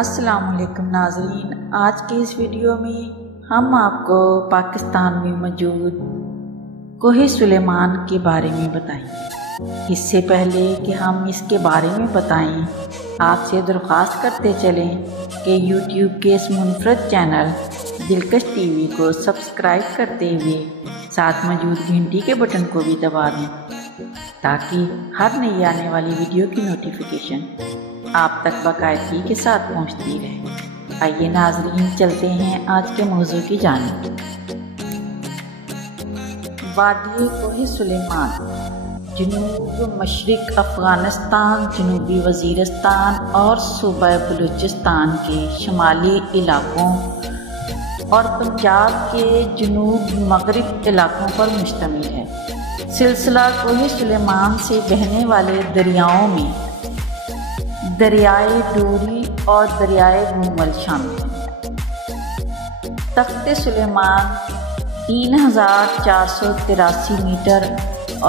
السلام علیکم ناظرین، آج کے اس ویڈیو میں ہم آپ کو پاکستان میں موجود کوہ سلیمان کے بارے میں بتائیں گے۔ اس سے پہلے کہ ہم اس کے بارے میں بتائیں، آپ سے درخواست کرتے چلیں کہ یوٹیوب کے اس منفرد چینل دلکش ٹی وی کو سبسکرائب کرتے ہوئے ساتھ موجود گھنٹی کے بٹن کو بھی دبا دیں تاکہ ہر نئی آنے والی ویڈیو کی نوٹیفیکیشن آپ تک باقاعدگی کے ساتھ پہنچتی رہے۔ آئیے ناظرین، چلتے ہیں آج کے موضوع کی جانب۔ وادی کوہ سلیمان جنوب مشرق افغانستان، جنوبی وزیرستان اور صوبہ بلوچستان کے شمالی علاقوں اور پنجاب کے جنوب مغرب علاقوں پر مشتمل ہے۔ سلسلہ کوہ سلیمان سے بہنے والے دریاؤں میں دریائے ڈوری اور دریائے گومل شامل ہیں۔ تخت سلیمان 3483 میٹر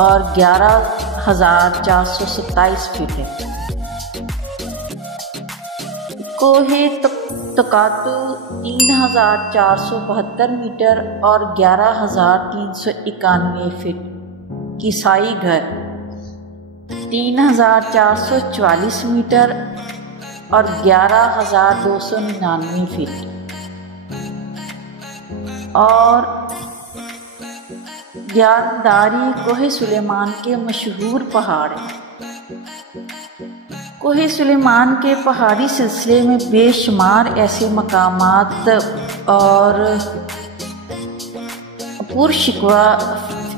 اور 11427 فٹ ہے۔ کوہ تکاتو 3472 میٹر اور 11391 فٹ، کیسائی گھر 3444 میٹر اور 11299 فٹ، اور گیانداری کوہ سلیمان کے مشہور پہاڑ ہیں۔ کوہ سلیمان کے پہاڑی سلسلے میں بے شمار ایسے مقامات اور پرشکوہ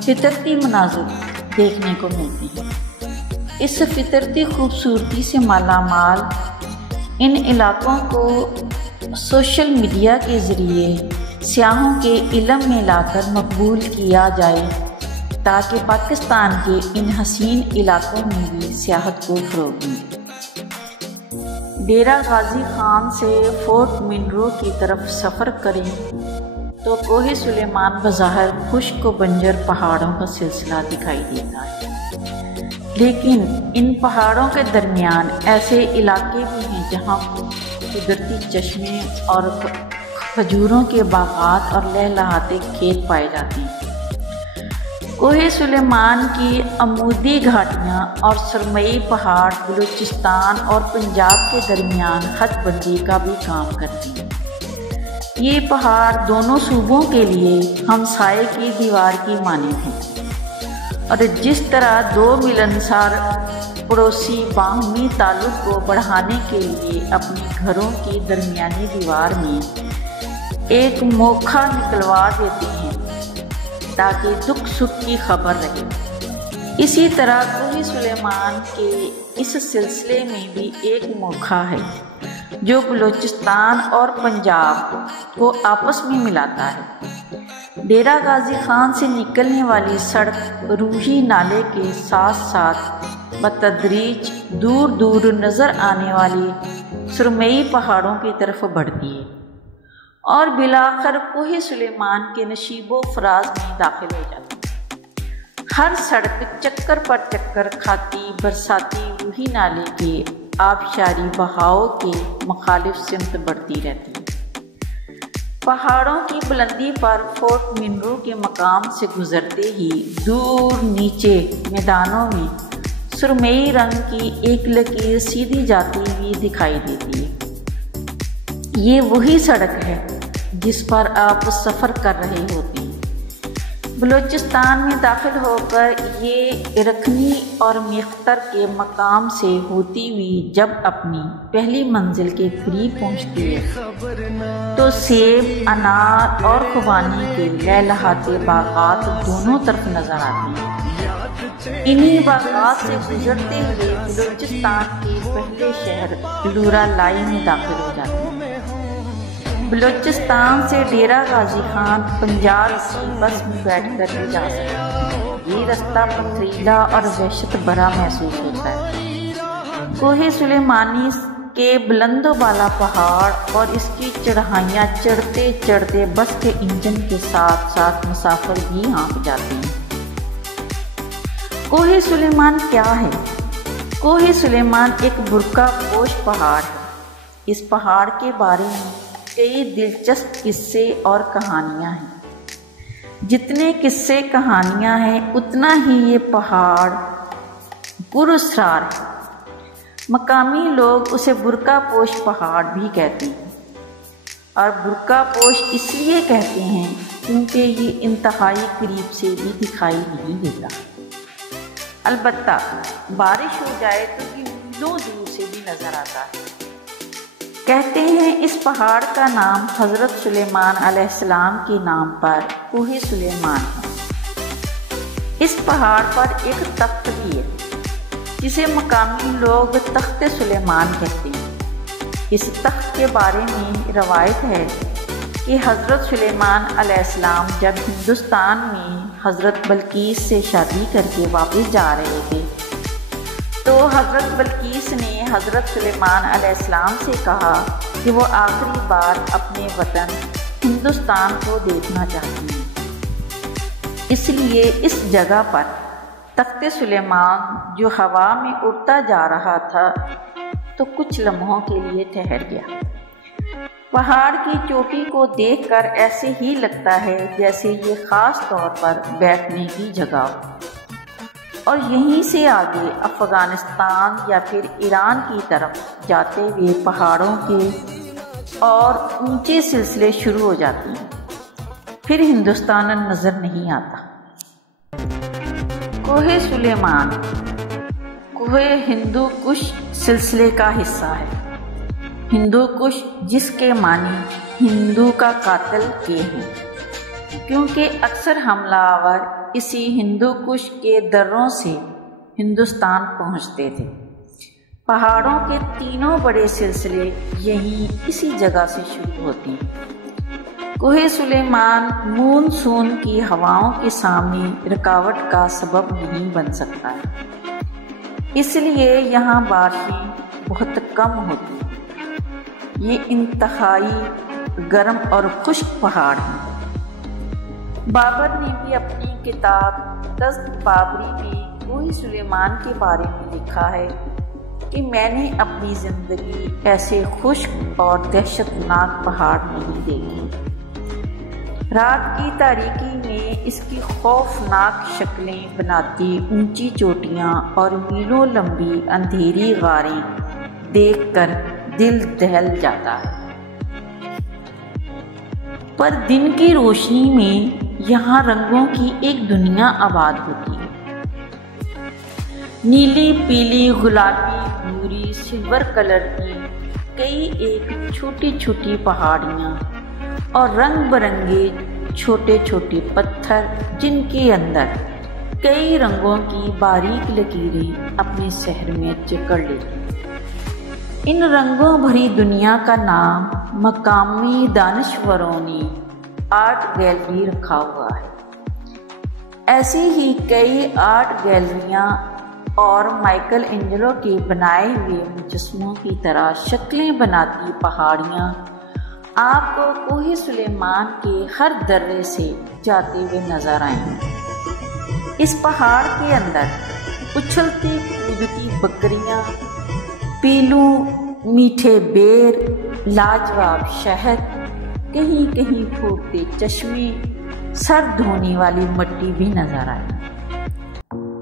فطرتی مناظر دیکھنے کو ملتے ہیں۔ اس فطرتی خوبصورتی سے مالا مال ان علاقوں کو سوشل میڈیا کے ذریعے سیاحوں کے علم میں لا کر مقبول کیا جائے تاکہ پاکستان کے ان حسین علاقوں میں بھی سیاحت کو فروغ ملے۔ ڈیرہ غازی خان سے فورٹ منرو کی طرف سفر کریں تو کوہ سلیمان بظاہر خشک و بنجر پہاڑوں کا سلسلہ دکھائی دیتا ہے، لیکن ان پہاڑوں کے درمیان ایسے علاقے بھی ہیں جہاں قدرتی چشمے اور کھجوروں کے باغات اور لہلہاتے کھیت پائے جاتے ہیں۔ کوہ سلیمان کی عمودی گھاٹیاں اور سرمئی پہاڑ بلوچستان اور پنجاب کے درمیان حد بندی کا بھی کام کرتے ہیں۔ یہ پہاڑ دونوں صوبوں کے لیے ہمسائے کی دیوار کی مانند ہیں، اور جس طرح دو ملنسار پڑوسی باہمی تعلق کو بڑھانے کے لیے اپنے گھروں کی درمیانی دیوار میں ایک موکھا نکلوا دیتے ہیں تاکہ دکھ سکھ کی خبر رہے، اسی طرح کوہ سلیمان کے اس سلسلے میں بھی ایک موکھا ہے جو بلوچستان اور پنجاب کو آپس میں ملاتا ہے۔ ڈیرہ غازی خان سے نکلنے والی سڑک روہی نالے کے ساتھ ساتھ بتدریج دور دور نظر آنے والی سرمئی پہاڑوں کی طرف بڑھتی ہے اور بالآخر کوہ سلیمان کے نشیب و فراز میں داخل ہو جاتی ہے۔ ہر سڑک چکر پر چکر کھاتی برساتی روہی نالے کے آبشاری بہاؤ کے مخالف سمت بڑھتی رہتی ہے۔ پہاڑوں کی بلندی پر فورٹ منرو کے مقام سے گزرتے ہی دور نیچے میدانوں میں سرمئی رنگ کی ایک لکیر سیدھی جاتی ہوئی دکھائی دیتی ہے۔ یہ وہی سڑک ہے جس پر آپ سفر کر رہے ہوتے ہیں۔ بلوچستان میں داخل ہو کر یہ رکھنی اور میختر کے مقام سے ہوتی ہوئی جب اپنی پہلی منزل کے قریب پہنچتی ہے تو سیب، انار اور خوبانی کے لہلہاتے باغات دونوں طرف نظر آتے ہیں۔ انہی باغات سے گزرتے ہوئے بلوچستان کے پہلے شہر بلورا لائی میں داخل ہو جاتے ہیں۔ بلوچستان سے ڈیرہ غازی خان پنجاب کی بس میں بیٹھ کر بھی جا سکتے ہیں۔ یہ رستہ پتھریلا اور وحشت بھرا محسوس ہوتا ہے۔ کوہ سلیمانی کے بلند و بالا پہاڑ اور اس کی چڑھائیاں چڑھتے چڑھتے بس کے انجن کے ساتھ ساتھ مسافر بھی ہانپ جاتے ہیں۔ کوہ سلیمان کیا ہے؟ کوہ سلیمان ایک برقع پوش پہاڑ ہے اس پہاڑ کے بارے میں کئی دلچسپ قصے اور کہانیاں ہیں۔ جتنے قصے کہانیاں ہیں اتنا ہی یہ پہاڑ پراسرار ہے۔ مقامی لوگ اسے برقع پوش پہاڑ بھی کہتے ہیں، اور برقع پوش اس لیے کہتے ہیں کیونکہ یہ انتہائی قریب سے بھی دکھائی نہیں دیتا۔ البتہ بارش ہو جائے تو یہ میلوں دور سے بھی نظر آتا ہے۔ کہتے ہیں اس پہاڑ کا نام حضرت سلیمان علیہ السلام کے نام پر کوہ سلیمان ہے۔ اس پہاڑ پر ایک تخت بھی ہے جسے مقامی لوگ تخت سلیمان کہتے ہیں۔ اس تخت کے بارے میں روایت ہے کہ حضرت سلیمان علیہ السلام جب ہندوستان میں حضرت بلقیس سے شادی کر کے واپس جا رہے تھے تو حضرت بلقیس نے حضرت سلیمان علیہ السلام سے کہا کہ وہ آخری بار اپنے وطن ہندوستان کو دیکھنا چاہتی ہیں، اس لیے اس جگہ پر تخت سلیمان جو ہوا میں اڑتا جا رہا تھا تو کچھ لمحوں کے لیے ٹھہر گیا۔ پہاڑ کی چوٹی کو دیکھ کر ایسے ہی لگتا ہے جیسے یہ خاص طور پر بیٹھنے کی جگہ ہو، اور یہیں سے آگے افغانستان یا پھر ایران کی طرف جاتے ہوئے پہاڑوں کے اور اونچے سلسلے شروع ہو جاتے ہیں، پھر ہندوستان نظر نہیں آتا۔ کوہ سلیمان کوہ ہندو کش سلسلے کا حصہ ہے۔ ہندو کش جس کے معنی ہندو کا قاتل کے ہیں، کیونکہ اکثر حملہ آور اسی ہندو کش کے دروں سے ہندوستان پہنچتے تھے۔ پہاڑوں کے تینوں بڑے سلسلے یہیں اسی جگہ سے شروع ہوتے ہیں۔ کوہ سلیمان مون سون کی ہواؤں کے سامنے رکاوٹ کا سبب نہیں بن سکتا ہے، اس لیے یہاں بارشیں بہت کم ہوتی ہیں۔ یہ انتہائی گرم اور خشک پہاڑ ہیں۔ بابر نے بھی اپنی کتاب تذکرہ بابری میں کوہ سلیمان کے بارے میں لکھا ہے کہ میں نے اپنی زندگی ایسے خشک اور دہشت ناک پہاڑ نہیں دیکھی۔ رات کی تاریکی میں اس کی خوفناک شکلیں بناتی اونچی چوٹیاں اور میلوں لمبی اندھیری غاریں دیکھ کر دل دہل جاتا ہے۔ پر دن کی روشنی میں یہاں رنگوں کی ایک دنیا آباد ہوتی ہے۔ نیلی، پیلی، گلابی، بھوری، سلور کلر کی کئی ایک چھوٹی چھوٹی پہاڑیاں اور رنگ برنگے چھوٹے چھوٹے پتھر جن کے اندر کئی رنگوں کی باریک لکیریں اپنے سحر میں جکڑ لیتی۔ ان رنگوں بھری دنیا کا نام مقامی دانشوروں نے آرٹ گیلری رکھا ہوا ہے۔ ایسی ہی کئی آرٹ گیلریاں اور مائیکل اینجلو کے بنائے ہوئے مجسموں کی طرح شکلیں بناتی پہاڑیاں آپ کو کوہ سلیمان کے ہر درے سے جاتے ہوئے نظر آئیں۔ اس پہاڑ کے اندر اچھلتی کودتی بکریاں، پیلو میٹھے بیر، لاجواب شہد، کہیں کہیں پھوٹتے چشمے، سر دھونے والی مٹی بھی نظر آئی۔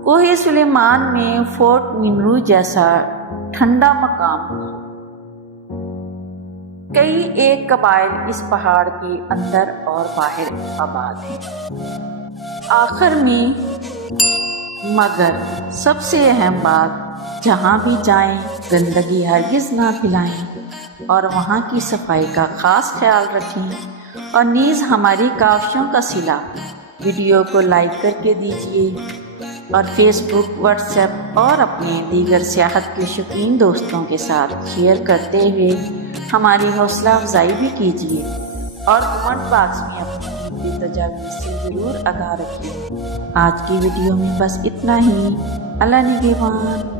کوہ سلیمان میں فورٹ منرو جیسا ٹھنڈا مقام ہے۔ کئی ایک قبائل اس پہاڑ کے اندر اور باہر آباد ہیں۔ آخر میں مگر سب سے اہم بات، جہاں بھی جائیں گندگی ہرگز نہ پھیلائیں اور وہاں کی صفائی کا خاص خیال رکھیں، اور نیز ہماری کاوشوں کا صلہ ویڈیو کو لائک کر کے دیجیے، اور فیس بک، واٹس ایپ اور اپنے دیگر سیاحت کے شوقین دوستوں کے ساتھ شیئر کرتے ہوئے ہماری حوصلہ افزائی بھی کیجیے، اور کمنٹ باکس میں اپنی تجاویز سے ضرور آگاہ رکھیے۔ آج کی ویڈیو میں بس اتنا ہی۔ اللہ نگہبان۔